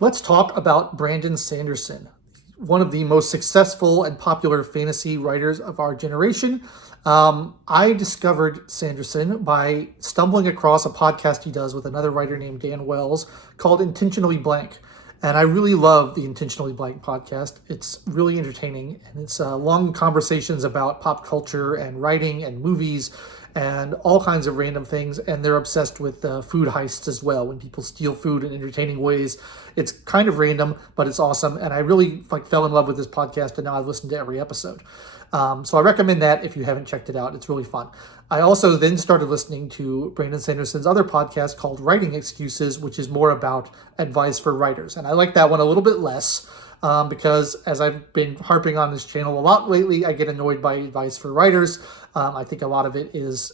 Let's talk about Brandon Sanderson, one of the most successful and popular fantasy writers of our generation. I discovered Sanderson by stumbling across a podcast he does with another writer named Dan Wells called Intentionally Blank. And I really love the Intentionally Blank podcast. It's really entertaining, and it's long conversations about pop culture and writing and movies and all kinds of random things. And they're obsessed with food heists as well, when people steal food in entertaining ways. It's kind of random, but it's awesome. And I really fell in love with this podcast, and now I've listened to every episode. So I recommend that if you haven't checked it out. It's really fun. I also then started listening to Brandon Sanderson's other podcast called Writing Excuses, which is more about advice for writers. And I like that one a little bit less because, as I've been harping on this channel a lot lately, I get annoyed by advice for writers. I think a lot of it is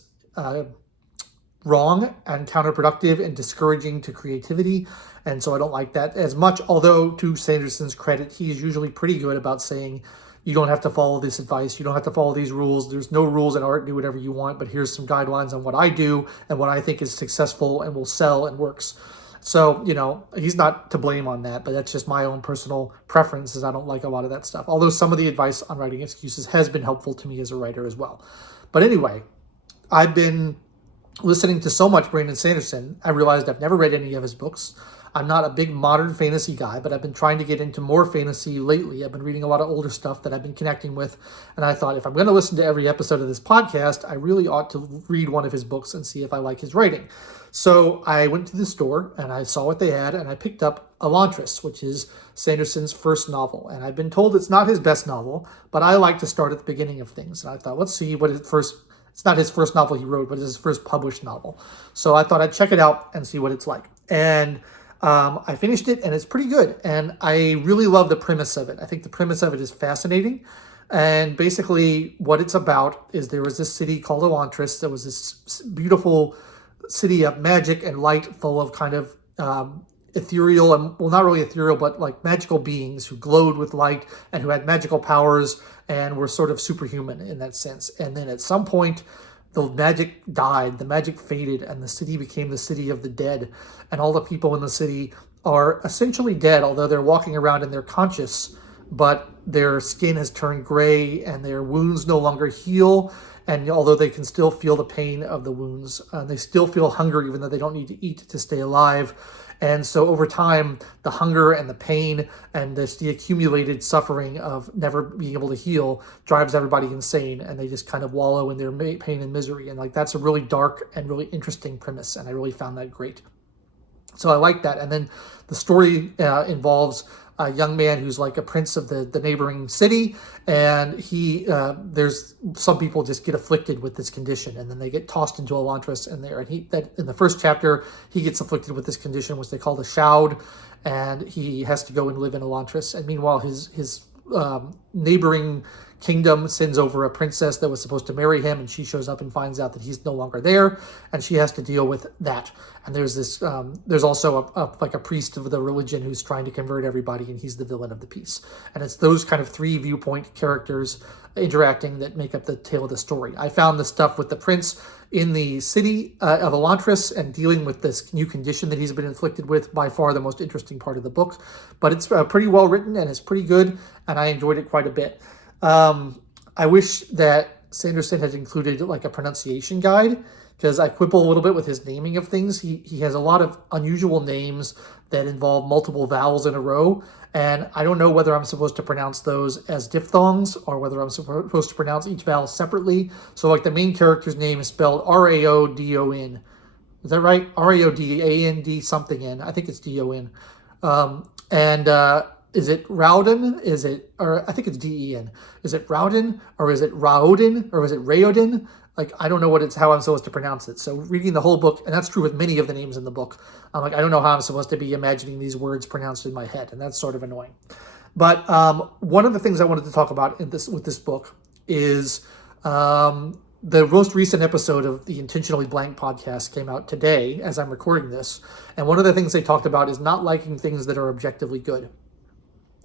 wrong and counterproductive and discouraging to creativity. And so I don't like that as much, although to Sanderson's credit, he is usually pretty good about saying, you don't have to follow this advice. You don't have to follow these rules. There's no rules in art. Do whatever you want. But here's some guidelines on what I do and what I think is successful and will sell and works. So, he's not to blame on that, but that's just my own personal preference, is I don't like a lot of that stuff. Although some of the advice on Writing Excuses has been helpful to me as a writer as well. But anyway, I've been listening to so much Brandon Sanderson, I realized I've never read any of his books. I'm not a big modern fantasy guy, but I've been trying to get into more fantasy lately. I've been reading a lot of older stuff that I've been connecting with. And I thought, if I'm going to listen to every episode of this podcast, I really ought to read one of his books and see if I like his writing. So I went to the store and I saw what they had, and I picked up Elantris, which is Sanderson's first novel. And I've been told it's not his best novel, but I like to start at the beginning of things. And I thought, let's see what it's not his first novel he wrote, but it's his first published novel. So I thought I'd check it out and see what it's like. And I finished it, and it's pretty good. And I really love the premise of it. I think the premise of it is fascinating. And basically what it's about is there was this city called Elantris. There was this beautiful city of magic and light, full of kind of ethereal, and well, not really ethereal, but like magical beings who glowed with light and who had magical powers and were sort of superhuman in that sense. And then at some point, the magic died, the magic faded, and the city became the city of the dead. And all the people in the city are essentially dead, although they're walking around and they're conscious, but their skin has turned gray and their wounds no longer heal. And although they can still feel the pain of the wounds, they still feel hunger, even though they don't need to eat to stay alive. And so over time, the hunger and the pain and the accumulated suffering of never being able to heal drives everybody insane, and they just kind of wallow in their pain and misery. And that's a really dark and really interesting premise, and I really found that great. So I like that. And then the story involves a young man who's like a prince of the neighboring city, and there's some people just get afflicted with this condition, and then they get tossed into Elantris, and in the first chapter he gets afflicted with this condition, which they call the Shroud, and he has to go and live in Elantris. And meanwhile, his neighboring kingdom sends over a princess that was supposed to marry him, and she shows up and finds out that he's no longer there, and she has to deal with that. And there's also a priest of the religion who's trying to convert everybody, and he's the villain of the piece. And it's those kind of three viewpoint characters interacting that make up the tale of the story. I found the stuff with the prince in the city of Elantris and dealing with this new condition that he's been inflicted with by far the most interesting part of the book. But it's pretty well written, and it's pretty good, and I enjoyed it quite a bit. I wish that Sanderson had included like a pronunciation guide, because I quibble a little bit with his naming of things. He has a lot of unusual names that involve multiple vowels in a row, and I don't know whether I'm supposed to pronounce those as diphthongs or whether I'm supposed to pronounce each vowel separately. So like the main character's name is spelled Raodon. Is that right? Raodand something N. I think it's D-O-N. Is it Rowden? I think it's D-E-N. Is it Rowden, or is it Raodin, or is it Raodin? Like, I don't know how I'm supposed to pronounce it. So reading the whole book, and that's true with many of the names in the book, I'm like, I don't know how I'm supposed to be imagining these words pronounced in my head, and that's sort of annoying. But one of the things I wanted to talk about with this book is the most recent episode of the Intentionally Blank podcast came out today as I'm recording this. And one of the things they talked about is not liking things that are objectively good,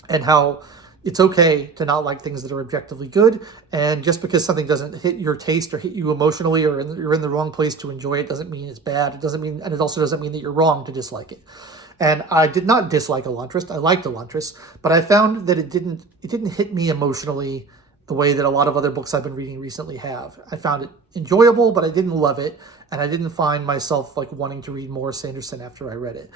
and how it's okay to not like things that are objectively good. And just because something doesn't hit your taste or hit you emotionally, or you're in the wrong place to enjoy it, doesn't mean it's bad. And it also doesn't mean that you're wrong to dislike it. And I did not dislike Elantris. I liked Elantris, but I found that it didn't hit me emotionally the way that a lot of other books I've been reading recently have. I found it enjoyable, but I didn't love it, and I didn't find myself like wanting to read more Sanderson after I read it.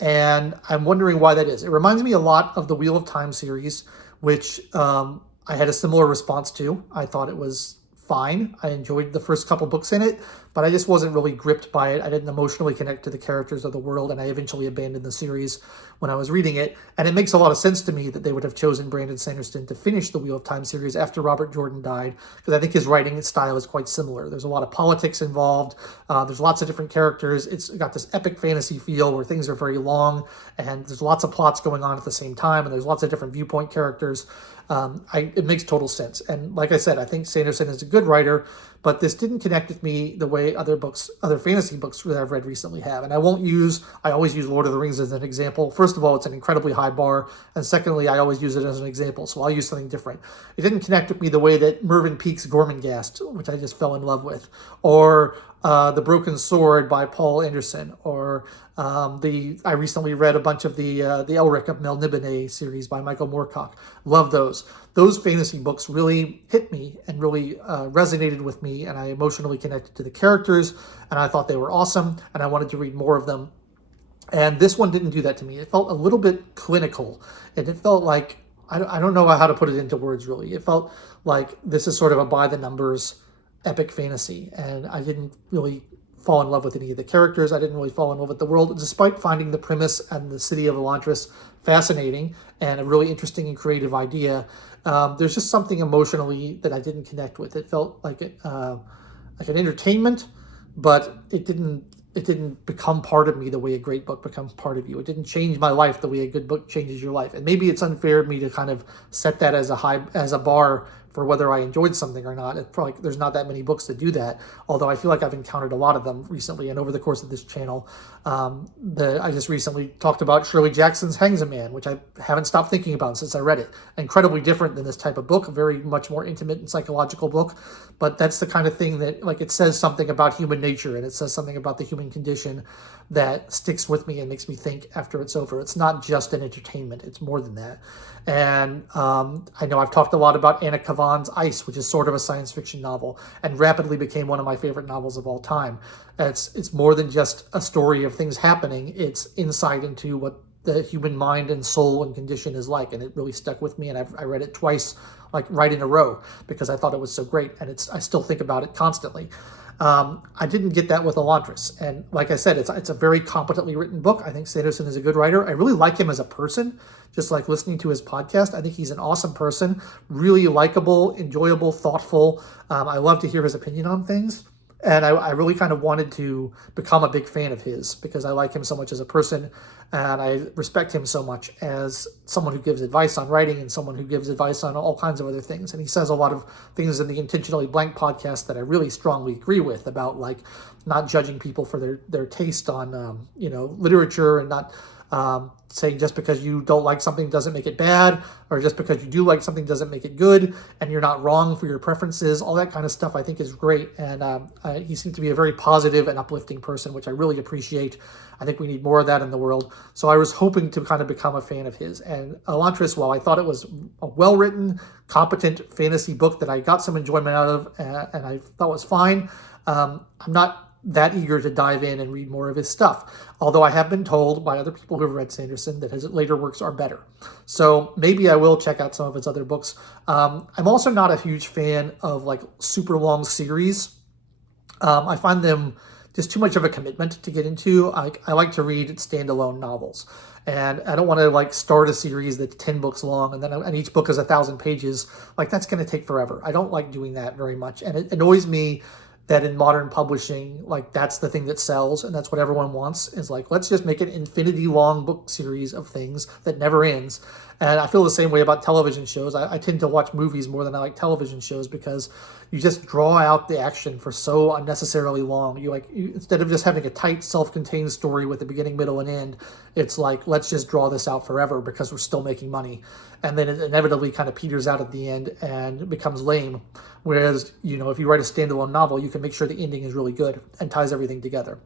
And I'm wondering why that is. It reminds me a lot of the Wheel of Time series, which I had a similar response to. I thought it was fine. I enjoyed the first couple books in it, but I just wasn't really gripped by it. I didn't emotionally connect to the characters of the world, and I eventually abandoned the series when I was reading it. And it makes a lot of sense to me that they would have chosen Brandon Sanderson to finish the Wheel of Time series after Robert Jordan died, because I think his writing style is quite similar. There's a lot of politics involved. There's lots of different characters. It's got this epic fantasy feel where things are very long, and there's lots of plots going on at the same time, and there's lots of different viewpoint characters. It makes total sense. And like I said, I think Sanderson is a good writer, but this didn't connect with me the way other fantasy books that I've read recently have. And I always use Lord of the Rings as an example. First of all, it's an incredibly high bar. And secondly, I always use it as an example. So I'll use something different. It didn't connect with me the way that Mervyn Peake's Gormenghast, which I just fell in love with, or The Broken Sword by Paul Anderson, or I recently read a bunch of the Elric of Melniboné series by Michael Moorcock. Love those. Those fantasy books really hit me and really resonated with me, and I emotionally connected to the characters, and I thought they were awesome, and I wanted to read more of them. And this one didn't do that to me. It felt a little bit clinical, and it felt like, I don't know how to put it into words really. It felt like this is sort of a by the numbers epic fantasy, and I didn't really fall in love with any of the characters. I didn't really fall in love with the world, despite finding the premise and the city of Elantris fascinating and a really interesting and creative idea. There's just something emotionally that I didn't connect with. It felt like an entertainment, but it didn't become part of me the way a great book becomes part of you. It didn't change my life the way a good book changes your life. And maybe it's unfair of me to kind of set that as a bar for whether I enjoyed something or not. It's probably, there's not that many books that do that, although I feel like I've encountered a lot of them recently and over the course of this channel. I just recently talked about Shirley Jackson's Hangs a Man, which I haven't stopped thinking about since I read it. Incredibly different than this type of book, a very much more intimate and psychological book, but that's the kind of thing that, like, it says something about human nature, and it says something about the human condition that sticks with me and makes me think after it's over. It's not just an entertainment, it's more than that. And I know I've talked a lot about Anna Kavan's Ice, which is sort of a science fiction novel and rapidly became one of my favorite novels of all time. It's more than just a story of things happening. It's insight into what the human mind and soul and condition is like, and it really stuck with me, and I read it twice, like right in a row, because I thought it was so great, and I still think about it constantly. I didn't get that with Elantris, and like I said, it's a very competently written book. I think Sanderson is a good writer. I really like him as a person, just like listening to his podcast. I think he's an awesome person, really likable, enjoyable, thoughtful. I love to hear his opinion on things. And I really kind of wanted to become a big fan of his because I like him so much as a person, and I respect him so much as someone who gives advice on writing and someone who gives advice on all kinds of other things. And he says a lot of things in the Intentionally Blank podcast that I really strongly agree with, about like not judging people for their taste on literature, and not saying just because you don't like something doesn't make it bad, or just because you do like something doesn't make it good, and you're not wrong for your preferences. All that kind of stuff I think is great, and he seems to be a very positive and uplifting person, which I really appreciate. I think we need more of that in the world. So I was hoping to kind of become a fan of his. And Elantris, while I thought it was a well-written, competent fantasy book that I got some enjoyment out of, and I thought was fine, I'm not that eager to dive in and read more of his stuff. Although I have been told by other people who have read Sanderson that his later works are better. So maybe I will check out some of his other books. I'm also not a huge fan of like super long series. I find them just too much of a commitment to get into. I like to read standalone novels. And I don't want to like start a series that's 10 books long and each book is 1,000 pages. Like, that's going to take forever. I don't like doing that very much. And it annoys me that in modern publishing, like, that's the thing that sells, and that's what everyone wants, is like, let's just make an infinity long book series of things that never ends. And I feel the same way about television shows. I tend to watch movies more than I like television shows because you just draw out the action for so unnecessarily long. Instead of just having a tight, self-contained story with a beginning, middle, and end, it's like, let's just draw this out forever because we're still making money. And then it inevitably kind of peters out at the end and becomes lame. Whereas, if you write a standalone novel, you can make sure the ending is really good and ties everything together.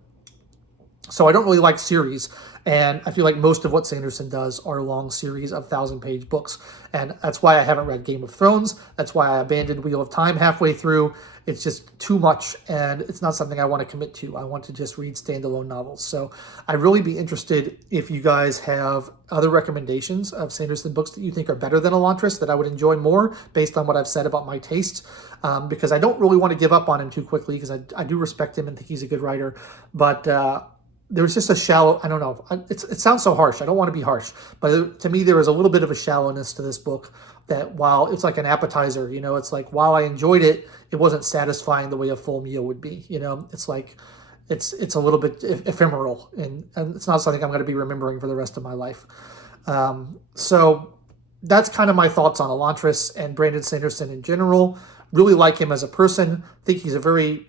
So I don't really like series, and I feel like most of what Sanderson does are long series of 1,000-page books, and that's why I haven't read Game of Thrones. That's why I abandoned Wheel of Time halfway through. It's just too much, and it's not something I want to commit to. I want to just read standalone novels. So I'd really be interested if you guys have other recommendations of Sanderson books that you think are better than Elantris, that I would enjoy more based on what I've said about my tastes, because I don't really want to give up on him too quickly, because I do respect him and think he's a good writer, but there's just a shallow, I don't know, it sounds so harsh. I don't want to be harsh, but to me, there was a little bit of a shallowness to this book that while it's like an appetizer, it's like while I enjoyed it, it wasn't satisfying the way a full meal would be. It's like, it's a little bit ephemeral, and it's not something I'm going to be remembering for the rest of my life. So that's kind of my thoughts on Elantris and Brandon Sanderson in general. Really like him as a person. Think he's a very,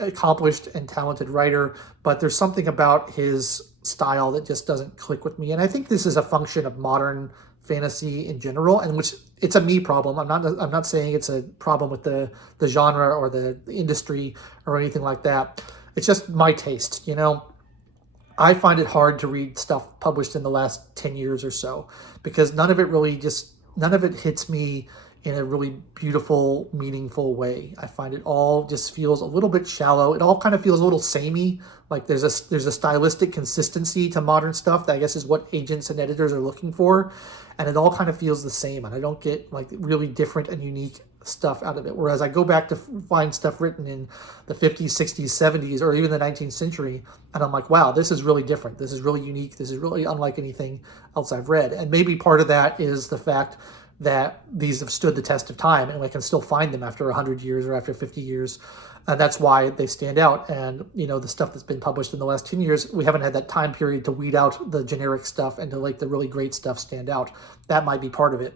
accomplished and talented writer, but there's something about his style that just doesn't click with me. And I think this is a function of modern fantasy in general, and which it's a me problem. I'm not saying it's a problem with the genre or the industry or anything like that. It's just my taste, I find it hard to read stuff published in the last 10 years or so, because none of it hits me in a really beautiful, meaningful way. I find it all just feels a little bit shallow. It all kind of feels a little samey. Like there's a stylistic consistency to modern stuff that I guess is what agents and editors are looking for. And it all kind of feels the same. And I don't get like really different and unique stuff out of it. Whereas I go back to find stuff written in the 50s, 60s, 70s, or even the 19th century, and I'm like, wow, this is really different. This is really unique. This is really unlike anything else I've read. And maybe part of that is the fact that these have stood the test of time, and we can still find them after 100 years or after 50 years. And that's why they stand out. And, the stuff that's been published in the last 10 years, we haven't had that time period to weed out the generic stuff and to like the really great stuff stand out. That might be part of it.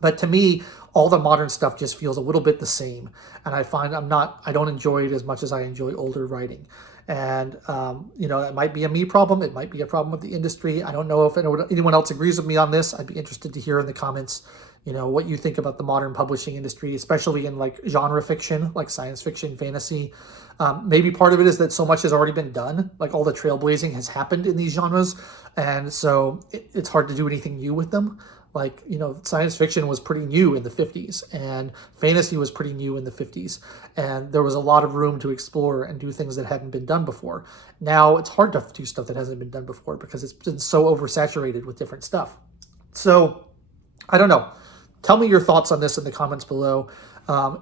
But to me, all the modern stuff just feels a little bit the same. And I find I don't enjoy it as much as I enjoy older writing. And, it might be a me problem. It might be a problem with the industry. I don't know if anyone else agrees with me on this. I'd be interested to hear in the comments, what you think about the modern publishing industry, especially in like genre fiction, like science fiction, fantasy. Maybe part of it is that so much has already been done. Like all the trailblazing has happened in these genres. And so it's hard to do anything new with them. Like, science fiction was pretty new in the 50s, and fantasy was pretty new in the 50s. And there was a lot of room to explore and do things that hadn't been done before. Now it's hard to do stuff that hasn't been done before because it's been so oversaturated with different stuff. So I don't know. Tell me your thoughts on this in the comments below.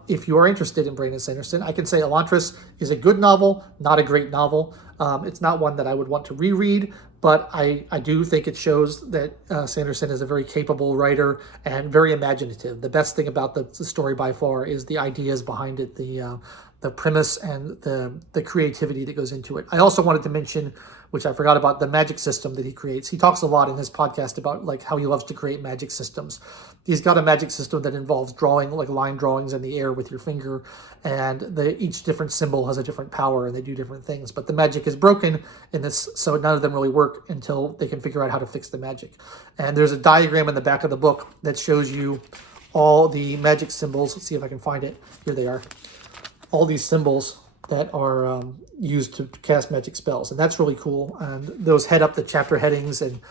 If you are interested in Brandon Sanderson, I can say Elantris is a good novel, not a great novel. It's not one that I would want to reread, but I do think it shows that Sanderson is a very capable writer and very imaginative. The best thing about the story by far is the ideas behind it, the premise and the creativity that goes into it. I also wanted to mention, which I forgot about, the magic system that he creates. He talks a lot in his podcast about like how he loves to create magic systems. He's got a magic system that involves drawing like line drawings in the air with your finger, and each different symbol has a different power and they do different things. But the magic is broken in this, so none of them really work until they can figure out how to fix the magic. And there's a diagram in the back of the book that shows you all the magic symbols. Let's see if I can find it. Here they are. All these symbols that are used to cast magic spells, and that's really cool. And those head up the chapter headings, and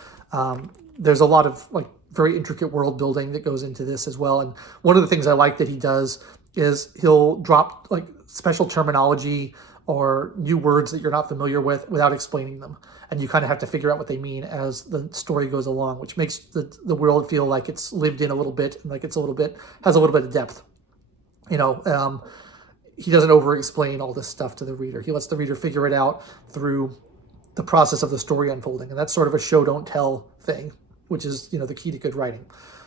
there's a lot of like very intricate world building that goes into this as well. And one of the things I like that he does is he'll drop like special terminology or new words that you're not familiar with without explaining them, and you kind of have to figure out what they mean as the story goes along, which makes the world feel like it's lived in a little bit and like has a little bit of depth. He doesn't over-explain all this stuff to the reader. He lets the reader figure it out through the process of the story unfolding. And that's sort of a show, don't tell thing, which is, the key to good writing.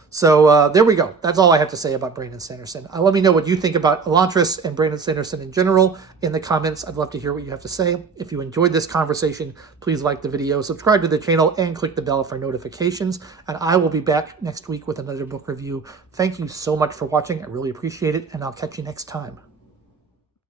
So there we go. That's all I have to say about Brandon Sanderson. Let me know what you think about Elantris and Brandon Sanderson in general in the comments. I'd love to hear what you have to say. If you enjoyed this conversation, please like the video, subscribe to the channel, and click the bell for notifications. And I will be back next week with another book review. Thank you so much for watching. I really appreciate it, and I'll catch you next time.